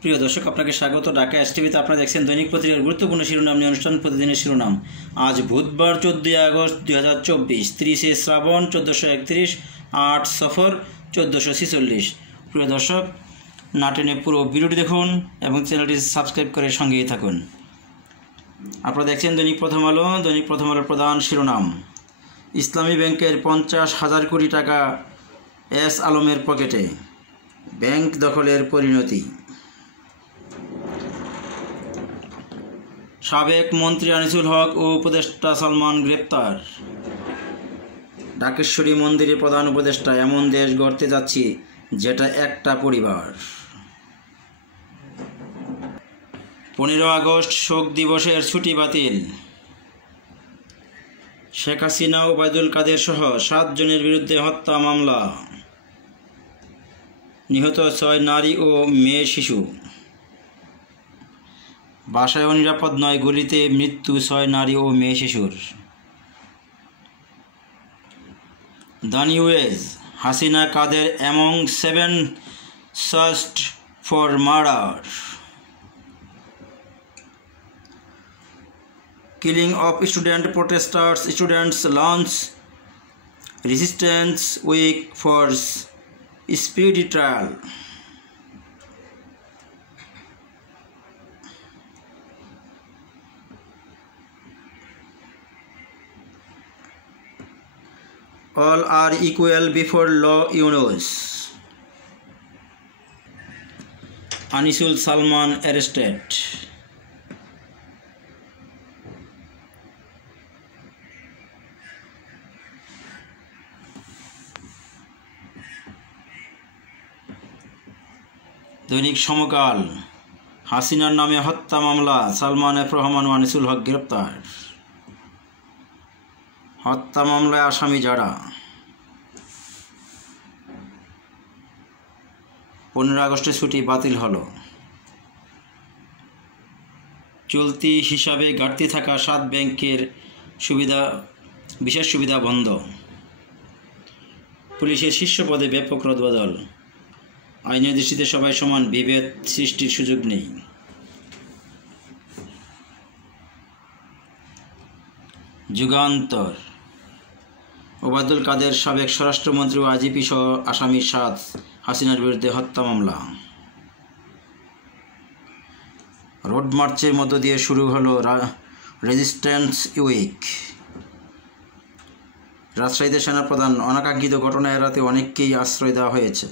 প্রিয় দর্শক, আপনাকে স্বাগত ঢাকা এসটিভিতে। আপনারা দেখছেন দৈনিক পত্রিকার গুরুত্বপূর্ণ শিরোনাম নিয়ে অনুষ্ঠান প্রতিদিনের শিরোনাম। আজ বুধবার 14 আগস্ট 2024, 30 শ্রাবণ 1431, 8 সফর 1446। প্রিয় দর্শক, না টেনে পুরো ভিডিওটি দেখুন এবং চ্যানেলটি সাবস্ক্রাইব করে সঙ্গেই থাকুন। আপনারা দেখছেন দৈনিক প্রথম আলো। দৈনিক প্রথম আলোর প্রধান শিরোনাম: ইসলামী ব্যাংকের 50,000 কোটি টাকা এস আলমের পকেটে, ব্যাংক দখলের পরিণতি। সাবেক মন্ত্রী আনিসুল হক ও উপদেষ্টা সালমান গ্রেপ্তার। ঢাকেশ্বরী মন্দিরের প্রধান উপদেষ্টা: এমন দেশ গড়তে যাচ্ছি যেটা একটা পরিবার। 15 আগস্ট শোক দিবসের ছুটি বাতিল। শেখ হাসিনা, ওবায়দুল কাদের সহ 7 জনের বিরুদ্ধে হত্যা মামলা। নিহত 6 নারী ও মেয়ে শিশু। বাসায় অনিরাপদ নয়, গুলিতে মৃত্যু 6 নারী ও মেয়ে শিশুর। The news: Hasina Quader among 7 searched for murder. Killing of student protesters. Students launch resistance week for speedy trial. All are equal before law, Yunus. Anisul Salman arrested. দৈনিক সমকাল: হাসিনার নামে হত্যা মামলা, সালমান এফ রহমান ও আনিসুল হক গ্রেপ্তার। হত্যা মামলায় আসামি যারা। 15 আগস্টের ছুটি বাতিল হলো। চলতি হিসাবে ঘাটতি থাকা 7 ব্যাংকের বিশেষ সুবিধা বন্ধ। পুলিশের শীর্ষ পদে ব্যাপক রদবদল। আইনের দৃষ্টিতে সবাই সমান, বিভেদ সৃষ্টির সুযোগ নেই। যুগান্তর: ওবায়দুল কাদের, সাবেক স্বরাষ্ট্রমন্ত্রী ও আইজিপি সহ আসামি 7, হাসিনার বিরুদ্ধে হত্যা মামলা। রোড মার্চের মধ্য দিয়ে শুরু হলো রেজিস্ট্যান্স উইক। রাজশাহীতে সেনাপ্রধান: অনাকাঙ্ক্ষিত ঘটনা এড়াতে অনেককেই আশ্রয় দেওয়া হয়েছে।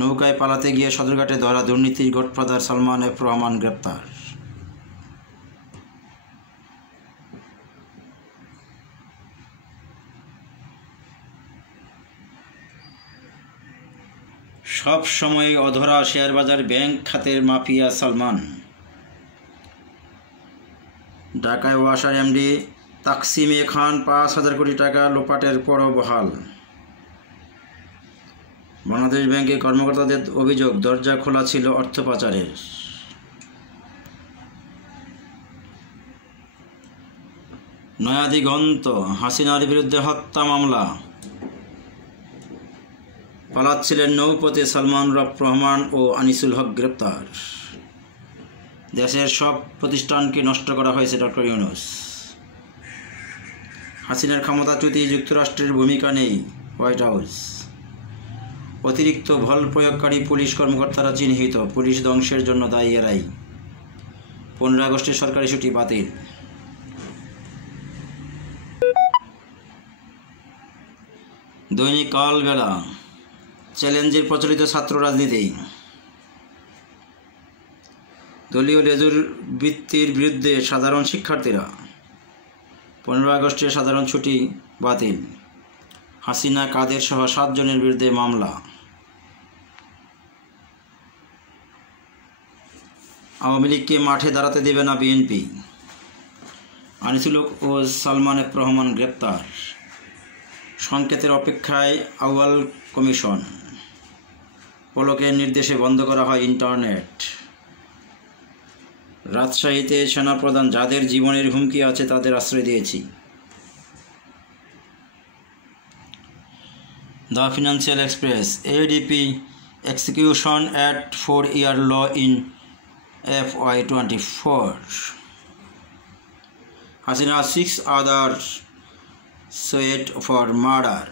নৌকায় পালাতে গিয়ে সদরঘাটে ধরা দুর্নীতির গডফাদার সালমান এফ রহমান গ্রেপ্তার। সব সময় অধরা শেয়ারবাজার ব্যাংক খাতের মাফিয়া সালমান। ঢাকায় ওয়াসার এমডি তাকসিমে খান 5,000 কোটি টাকা লোপাটের পরও বহাল। বাংলাদেশ ব্যাংকে কর্মকর্তাদের অভিযোগ, দরজা খোলা ছিল অর্থ পাচারের। নয়া দিগন্ত: হাসিনার বিরুদ্ধে হত্যা মামলা। পালাচ্ছিলেন নৌপথে সালমান রহমান ও আনিসুল হক গ্রেপ্তার। দেশের সব প্রতিষ্ঠানকে নষ্ট করা হয়েছে ডক্টর ইউনূস। হাসিনার ক্ষমতাচ্যুতি যুক্তরাষ্ট্রের ভূমিকা নেই, হোয়াইট হাউস। অতিরিক্ত বল প্রয়োগকারী পুলিশ কর্মকর্তারা চিহ্নিত, পুলিশ ধ্বংসের জন্য দায়ী এরাই। 15 আগস্টের সরকারি ছুটি বাতিল। দৈনিক কালবেলা: চ্যালেঞ্জের প্রচলিত ছাত্র রাজনীতি। দলীয় লেজুর বৃত্তির বিরুদ্ধে সাধারণ শিক্ষার্থীরা। 15 আগস্টে সাধারণ ছুটি বাতিল। হাসিনা, কাদের সহ 7 জনের বিরুদ্ধে মামলা। আওয়ামী লীগকে মাঠে দাঁড়াতে দেবে না বিএনপি। আনিসুল হক ও সালমান এফ রহমান গ্রেপ্তার। সংকেতের অপেক্ষায় আউয়াল কমিশন। পলকের নির্দেশে বন্ধ করা হয় ইন্টারনেট। রাজশাহীতে সেনাপ্রধান: যাদের জীবনের হুমকি আছে তাদের আশ্রয় দিয়েছি। The financial express: ADP execution at 4-year law in FY24. Hasina 6 others sued for murder.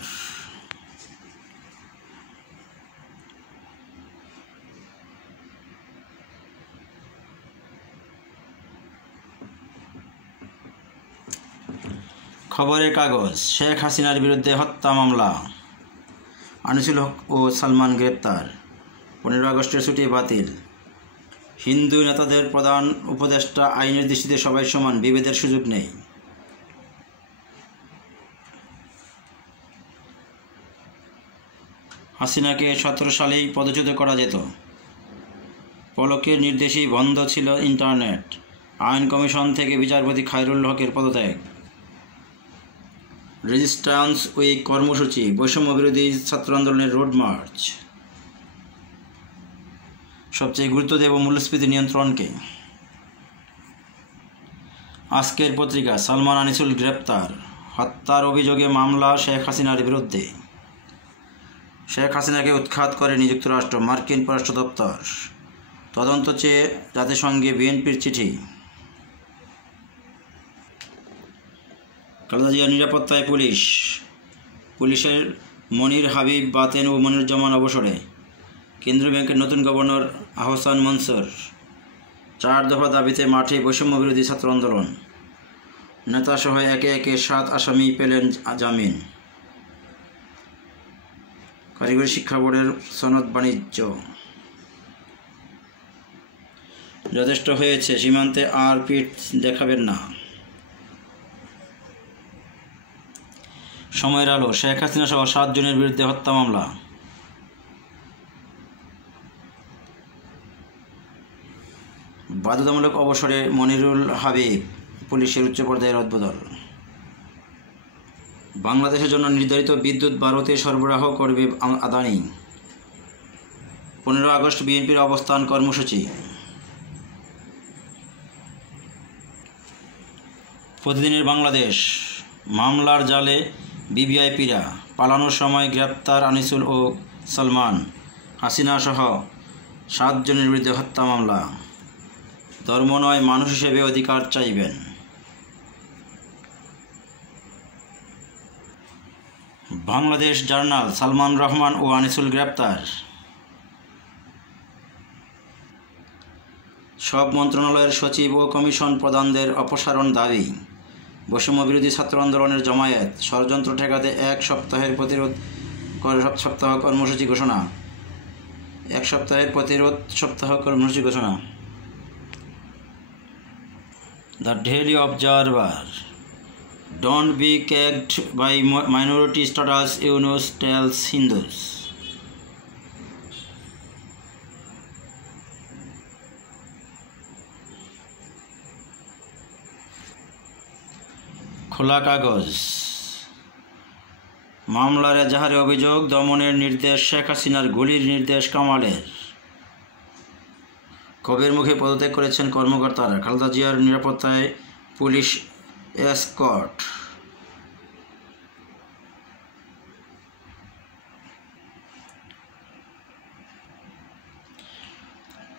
খবরের কাগজ। শেখ হাসিনার বিরুদ্ধে হত্যা মামলা, আনিসুল হক ও সালমান গ্রেপ্তার, 15 আগস্টের ছুটি বাতিল, হিন্দু নেতাদের প্রধান উপদেষ্টা আইনের দৃষ্টিতে সবাই সমান, বিভেদের সুযোগ নেই। হাসিনাকে 17 সালেই পদচ্যুত করা যেত, পলকের নির্দেশেই বন্ধ ছিল ইন্টারনেট, আইন কমিশন থেকে বিচারপতি খায়রুল হকের পদত্যাগ, রেজিস্ট্যান্স উইক কর্মসূচি, বৈষম্য বিরোধী ছাত্র আন্দোলনের রোড মার্চ। সবচেয়ে গুরুত্ব দেব মূল্যস্ফীতি নিয়ন্ত্রণকে। আজকের পত্রিকা। সালমান আনিসুল গ্রেপ্তার, হত্যার অভিযোগে মামলা শেখ হাসিনার বিরুদ্ধে। শেখ হাসিনাকে উৎখাত করেনি যুক্তরাষ্ট্র, মার্কিন পররাষ্ট্র দপ্তর, তদন্ত চেয়ে জাতিসংঘে বিএনপির চিঠি। খালেদা জিয়ার নিরাপত্তায় পুলিশের মনির হাবিব বাতেন ও মনিরুজ্জামান অবসরে, কেন্দ্রীয় ব্যাংকের নতুন গভর্নর আহসান মনসুর, 4 দফা দাবিতে মাঠে বৈষম্য বিরোধী ছাত্র আন্দোলন, নেতাসহ একে একে 7 আসামি পেলেন জামিন, কারিগরি শিক্ষা বোর্ডের সনদ বাণিজ্য। যথেষ্ট হয়েছে, সীমান্তে আর পিঠ দেখাবেন না। সময়ের আলো। শেখ হাসিনা সহ 7 জনের বিরুদ্ধে হত্যা মামলা। বাধ্যতামূলক অবসরে মনিরুল হাবিব, পুলিশের উচ্চ পর্যায়ের রদবদল। বাংলাদেশের জন্য নির্ধারিত বিদ্যুৎ ভারতে সরবরাহ করবে আদানি। 15 আগস্ট বিএনপির অবস্থান কর্মসূচি। প্রতিদিনের বাংলাদেশ। মামলার জালে ভিভিআইপিরা, পালানোর সময় গ্রেপ্তার আনিসুল ও সালমান, হাসিনা সহ 7 জনের বিরুদ্ধে হত্যা মামলা। ধর্ম নয়, মানুষ হিসেবে অধিকার চাইবেন। বাংলাদেশ জার্নাল। সালমান রহমান ও আনিসুল গ্রেপ্তার। সব মন্ত্রণালয়ের সচিব ও কমিশন প্রধানদের অপসারণ দাবি। বৈষম্য বিরোধী ছাত্র আন্দোলনের জমায়েত, ষড়যন্ত্র ঠেকাতে 1 সপ্তাহের প্রতিরোধ সপ্তাহ কর্মসূচি ঘোষণা। 1 সপ্তাহের প্রতিরোধ সপ্তাহ কর্মসূচি ঘোষণা। The daily observer. Don't be caged by minority status, Yunus tells Hindus. খোলা কাগজ। মামলার এজাহারে অভিযোগ, দমনের নির্দেশ শেখ হাসিনার, গুলির নির্দেশ কামালের। ক্ষোভের মুখে পদত্যাগ করেছেন কর্মকর্তারা। খালেদা জিয়ার নিরাপত্তায় পুলিশ এসকর্ট।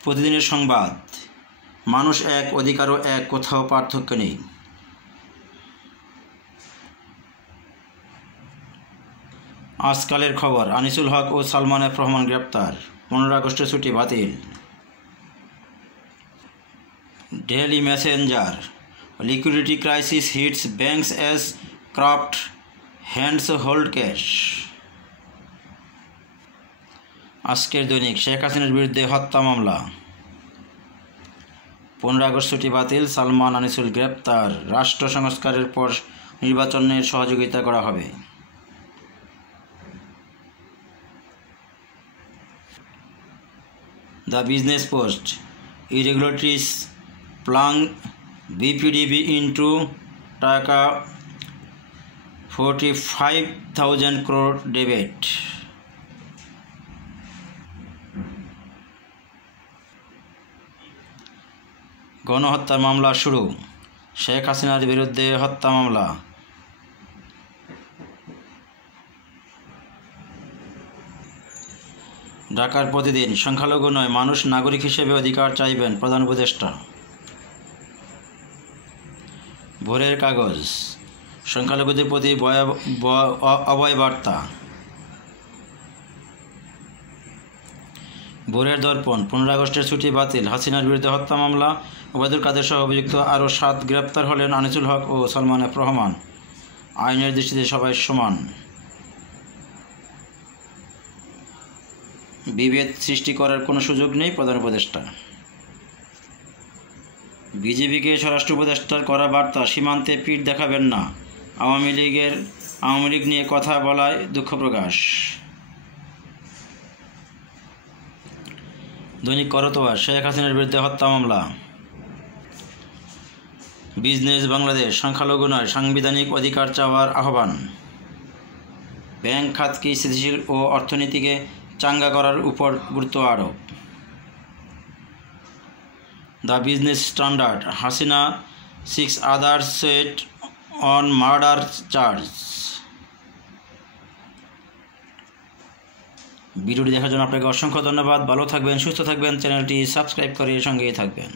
প্রতিদিনের সংবাদ। মানুষ এক, অধিকারও এক, কোথাও পার্থক্য নেই। আজকালের খবর। আনিসুল হক ও সালমান এফ রহমান গ্রেপ্তার, 15 আগস্টের ছুটি বাতিল। Daily messenger. Liquidity crisis hits banks as craft hands hold cash. আজকের দৈনিক। শেখ হাসিনার বিরুদ্ধে হত্যা মামলা, 15 আগস্ট ছুটি বাতিল, সালমান আনিসুল গ্রেপ্তার, রাষ্ট্র সংস্কারের পর নির্বাচনের সহযোগিতা করা হবে। The business post. Irregularities plunge BPDB into টাকা 45,000 crore debt. গণহত্যার মামলা শুরু। শেখ হাসিনার বিরুদ্ধে হত্যা মামলা। ঢাকার প্রতিদিন সংখ্যালঘু নয় মানুষ নাগরিক হিসেবে অধিকার চাইবেন প্রধান উপদেষ্টা। ভোরের কাগজ সংখ্যালঘুদের প্রতি অভয় বার্তা। ভোরের দর্পণ 15 আগস্টের ছুটি বাতিল, হাসিনার বিরুদ্ধে হত্যা মামলা, ওবায়দুল কাদের সহ অভিযুক্ত আরও 7 গ্রেপ্তার হলেন আনিসুল হক ও সলমান এফ রহমান, আইনের দৃষ্টিতে সবাই সমান। বিভেদ সৃষ্টি করার কোনো সুযোগ নেই প্রধান উপদেষ্টা। বিজেপিকে স্বরাষ্ট্র উপদেষ্টার করা বার্তা, সীমান্তে পিঠ দেখাবেন না, আওয়ামী লীগ নিয়ে কথা বলায় দুঃখ প্রকাশ। দৈনিক করতোয়া শেখ হাসিনার বিরুদ্ধে হত্যা মামলা। বিজনেস বাংলাদেশ সংখ্যালঘু নয় সাংবিধানিক অধিকার চাওয়ার আহ্বান। ব্যাংক খাতকে স্থিতিশীল ও অর্থনীতিকে চাঙ্গা করার উপর গুরুত্ব আরোপ। The business standard, Hasina 6 others set on murder charge। ভিডিওটি দেখার জন্য আপনাকে অসংখ্য ধন্যবাদ। ভালো থাকবেন, সুস্থ থাকবেন, চ্যানেলটি সাবস্ক্রাইব করে সঙ্গেই থাকবেন।